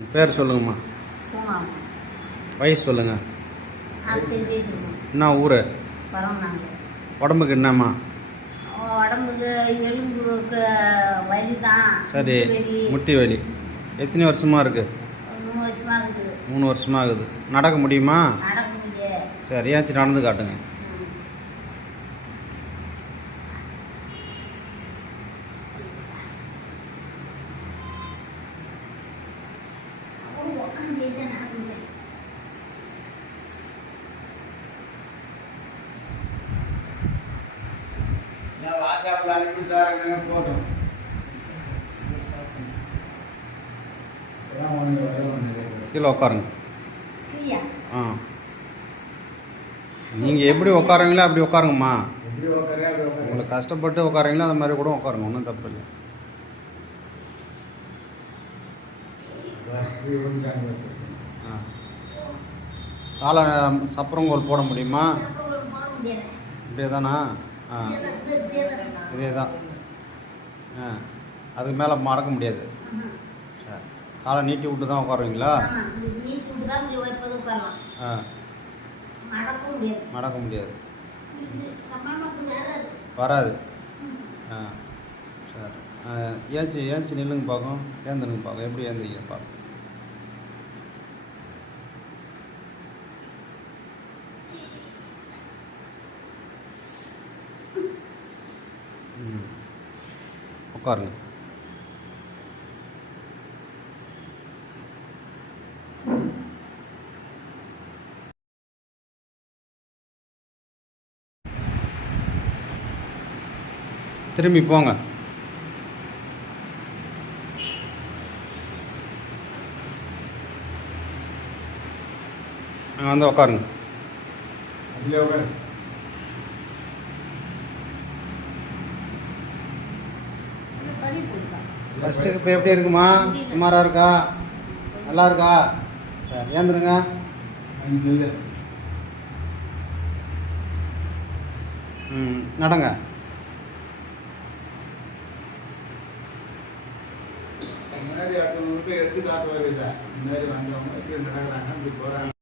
பேர் சொல்லுங்கம்மா. வயசு சொல்லுங்க. என்ன ஊர்? உடம்புக்கு என்னம்மா? உடம்புக்கு எலும்புக்கு வலி தான். சரி முட்டி வலி. எத்தனை வருஷமா இருக்கு? மூணு வருஷமா ஆகுது நடக்க முடியுமா? சரி ஏதாச்சும் நடந்து காட்டுங்க உட்காந்து நடக்க முடியாது நான் வாட்ஸ்அப்பில் அனுப்பி சார் போட்டோம் கீழே உட்காருங்க. ஆ. நீங்கள் எப்படி உட்காருங்களோ அப்படி உட்காருங்கம்மா. உங்களுக்கு கஷ்டப்பட்டு உட்காருங்களோ அந்த மாதிரி கூட உட்காருங்க ஒன்றும் தப்பு இல்லை இப்படி விழுந்துட்டாங்க ஆ காலை சப்பரங்கோல் போட முடியுமா? இப்படியே தானா ஆ. இதே தான் ஆ. அதுக்கு மேலே மறக்க முடியாது. சரி. காலை நீட்டி விட்டு தான் உட்காருவீங்களா? ஆ. மடக்க முடியாது. வராது. ஆ. சரி. ஆ, ஏச்சு நில்லுங்க பார்க்கும் ஏந்துருங்க பார்க்கும் எப்படி ஏந்திரிங்க பார்க்கும் உட்காருங்க திரும்பி போங்க. அங்கே வந்து உட்காருங்க ஃபஸ்ட்டுக்கு ஃபஸ்ட்டு இப்போ எப்படி இருக்குமா? சுமாராக இருக்கா? நல்லா இருக்கா? சரி ஏந்துருங்க ம் நடங்க. முன்னாடி அடுத்தவங்களுக்கு எடுத்து காட்டுவார் இதை இந்த மாதிரி வந்தவங்க இப்படி நடக்கிறாங்க இப்படி போகிறாங்க